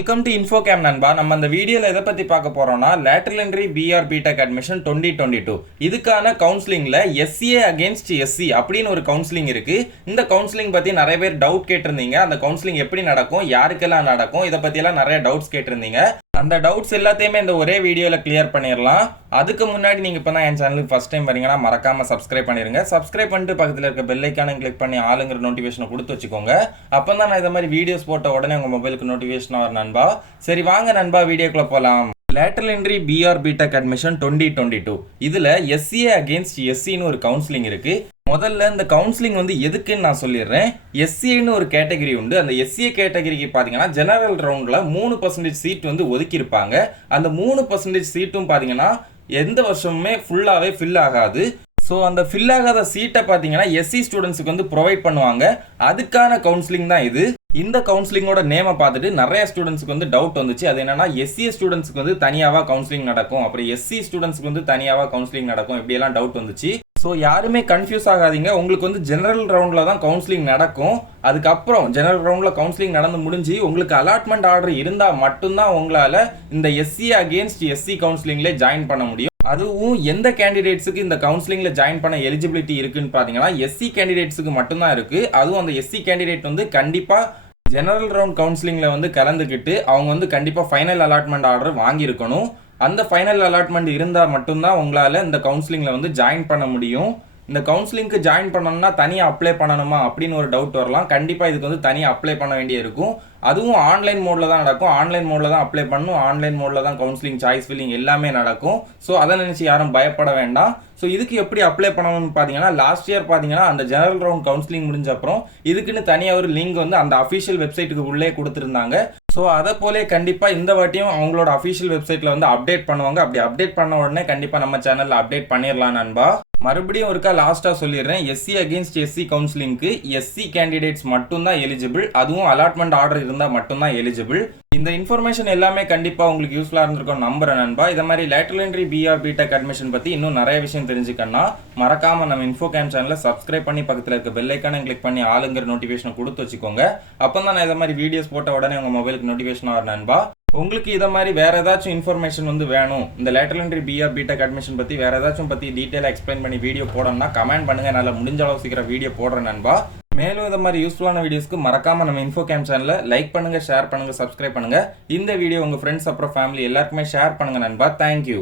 Welcome to இன்ஃபோகேம் நண்பா. நம்ம இந்த வீடியோவில் எதை பற்றி பார்க்க போகிறோம்னா lateral entry PR B.Tech admission 2022 இதுக்கான கவுன்சிலிங்கில் SCA அகேன்ஸ்ட் SC அப்படின்னு ஒரு கவுன்சிலிங் இருக்குது. இந்த கவுன்சிலிங் பற்றி நிறைய பேர் டவுட் கேட்டிருந்தீங்க. அந்த கவுன்சிலிங் எப்படி நடக்கும், யாருக்கெல்லாம் நடக்கும், இதை பற்றியெல்லாம் நிறைய டவுட்ஸ் கேட்டிருந்தீங்க. அந்த டவுட்ஸ் எல்லாத்தையுமே இந்த ஒரே வீடியோவில் கிளியர் பண்ணிடலாம். அதுக்கு முன்னாடி நீங்கள் இப்போ தான் என் சேனலுக்கு ஃபஸ்ட் டைம் வரீங்கன்னா மறக்காமல் சப்ஸ்கிரைப் பண்ணிடுங்க. சப்ஸ்கிரைப் பண்ணிட்டு பக்கத்தில் இருக்க பெல் ஐக்கானை கிளிக் பண்ணி ஆளுங்கிற நோட்டிஃபிகேஷனை கொடுத்து வச்சுக்கோங்க. அப்போ தான் நான் இதை மாதிரி வீடியோஸ் போட்ட உடனே உங்கள் மொபைலுக்கு நோட்டிஃபிகேஷன் வரும் நண்பா. சரி வாங்க நண்பா, வீடியோக்குள்ளே போகலாம். Lateral entry PR B.Tech admission 2022 இதில் SCA அகேன்ஸ்ட் SCன்னு ஒரு கவுன்சிலிங் இருக்குது. முதல்ல இந்த கவுன்சிலிங் எதுக்குன்னு நான் சொல்லிடுறேன். SCAன்னு ஒரு கேட்டகரி உண்டு. அந்த SCA கேட்டகரிக்கு பார்த்தீங்கன்னா ஜெனரல் ரவுண்டில் 3% சீட் ஒதுக்கியிருப்பாங்க. அந்த 3% சீட்டும் பார்த்தீங்கன்னா எந்த வருஷமுமே ஃபுல்லாகவே ஃபில் ஆகாது. ஸோ அந்த ஃபில் ஆகாத சீட்டை பார்த்தீங்கன்னா SC ஸ்டூடெண்ட்ஸுக்கு ப்ரொவைட் பண்ணுவாங்க. அதுக்கான கவுன்சிலிங் தான் இது. இந்த கவுன்சிலிங்கோட நேமை பார்த்துட்டு நிறைய ஸ்டூடெண்ட்ஸுக்கு டவுட் வந்துச்சு. அது என்னன்னா SCA ஸ்டூடெண்ட்ஸுக்கு தனியாவா கவுன்சிலிங் நடக்கும், அப்புறம் SC ஸ்டூடெண்ட்ஸுக்கு தனியாவா கவுன்சிலிங் நடக்கும், இப்படியெல்லாம் டவுட் வந்துச்சு. ஸோ யாருமே கன்ஃபியூஸ் ஆகாதீங்க. உங்களுக்கு ஜெனரல் ரவுண்டில் தான் கவுன்சிலிங் நடக்கும். அதுக்கப்புறம் ஜெனரல் ரவுண்டில் கவுன்சிலிங் நடந்து முடிஞ்சு உங்களுக்கு அலாட்மெண்ட் ஆர்டர் இருந்தால் மட்டும்தான் உங்களால் இந்த SCA அகேன்ஸ்ட் SC கவுன்சிலிங்லேயே ஜாயின் பண்ண முடியும். அதுவும் எந்த கேண்டிடேட்ஸுக்கு இந்த கவுன்சிலிங்கில் ஜாயின் பண்ண எலிஜிபிலிட்டி இருக்குன்னு பார்த்தீங்கன்னா SC கேண்டிடேட்ஸுக்கு மட்டும்தான் இருக்குது. அதுவும் அந்த SC கேண்டிடேட் கண்டிப்பாக ஜெனரல் ரவுண்ட் கவுன்சிலிங்கில் கலந்துக்கிட்டு அவங்க கண்டிப்பாக ஃபைனல் அலாட்மெண்ட் ஆர்டர் வாங்கியிருக்கணும். அந்த ஃபைனல் அலாட்மெண்ட் இருந்தால் மட்டும்தான் உங்களால் இந்த கவுன்சிலிங்கில் ஜாயின் பண்ண முடியும். இந்த கவுன்சிலிங்க்கு ஜாயின் பண்ணணும்னா தனியாக அப்ளை பண்ணணுமா அப்படின்னு ஒரு டவுட் வரலாம். கண்டிப்பாக இதுக்கு தனியாக அப்ளை பண்ண வேண்டிய இருக்கும். அதுவும் ஆன்லைன் மோடில் தான் நடக்கும். ஆன்லைன் மோடில் தான் அப்ளை பண்ணணும். ஆன்லைன் மோடில் தான் கவுன்சிலிங், சாய்ஸ் ஃபில்லிங் எல்லாமே நடக்கும். ஸோ அதை நினச்சி யாரும் பயப்பட வேண்டாம். ஸோ இதுக்கு எப்படி அப்ளை பண்ணணும்னு பார்த்தீங்கன்னா லாஸ்ட் இயர் பார்த்தீங்கன்னா அந்த ஜெனரல் ரவுண்ட் கவுன்சிலிங் முடிஞ்ச அப்புறம் இதுக்குன்னு தனியாக ஒரு லிங்க் அந்த அஃபிஷியல் வெப்சைட்டுக்கு உள்ளே கொடுத்துருந்தாங்க. ஸோ அதை போலே கண்டிப்பாக இந்த வாட்டியும் அவங்களோட அஃபிஷியல் வெப்சைட்டில் அப்டேட் பண்ணுவாங்க. அப்படி அப்டேட் பண்ண உடனே கண்டிப்பாக நம்ம சேனலில் அப்டேட் பண்ணிடலாம் நண்பா. மறுபடியும் ஒருக்கா லாஸ்ட்டாக சொல்லிடுறேன். SC against SC கவுன்சிலிங்க்கு SC candidates மட்டும்தான் எலிஜிபிள். அதுவும் அலாட்மெண்ட் ஆர்டர் இருந்தால் மட்டும்தான் எலிஜிபிள். இந்த இன்ஃபர்மேஷன் எல்லாமே கண்டிப்பாக உங்களுக்கு யூஸ்ஃபுல்லாக இருந்திருக்கும் நம்புறேன் நண்பா. இதை மாதிரி lateral entry PR B.Tech admission பற்றி இன்னும் நிறைய விஷயம் தெரிஞ்சுக்கணும்னா மறக்காமல் நம்ம இன்ஃபோகேம் சேனலை சப்ஸ்கிரைப் பண்ணி பக்கத்தில் இருக்க பெல் ஐக்கானை கிளிக் பண்ணி ஆளுங்கிற நோட்டிஃபிகேஷனை கொடுத்து வச்சுக்கோங்க. அப்போ தான் நான் இதை மாதிரி வீடியோஸ் போட்ட உடனே உங்கள் மொபைலுக்கு நோட்டிஃபிகேஷன் வரும் நண்பா. உங்களுக்கு இதை மாதிரி வேற ஏதாச்சும் இன்ஃபர்மேஷன் வேணும், இந்த lateral entry PR B.Tech admission பற்றி வேற ஏதாச்சும் பற்றி டீட்டெயிலாக எக்ஸ்பிளைன் பண்ணி வீடியோ போடணும்னா கமெண்ட் பண்ணுங்க. நல்லா முடிஞ்ச அளவு சீக்கிரம் வீடியோ போடுறேன் நண்பா. மேலும் இதை மாதிரி யூஸ்ஃபுல்லான வீடியோஸ்க்கு மறக்காம நம்ம இன்ஃபோகேம் சேனலை லைக் பண்ணுங்க, ஷேர் பண்ணுங்க, சப்ஸ்கிரைப் பண்ணுங்க. இந்த வீடியோ உங்க ஃப்ரெண்ட்ஸ் அப்புறம் ஃபேமிலி எல்லாருக்குமே ஷேர் பண்ணுங்க நண்பா. தேங்க்யூ.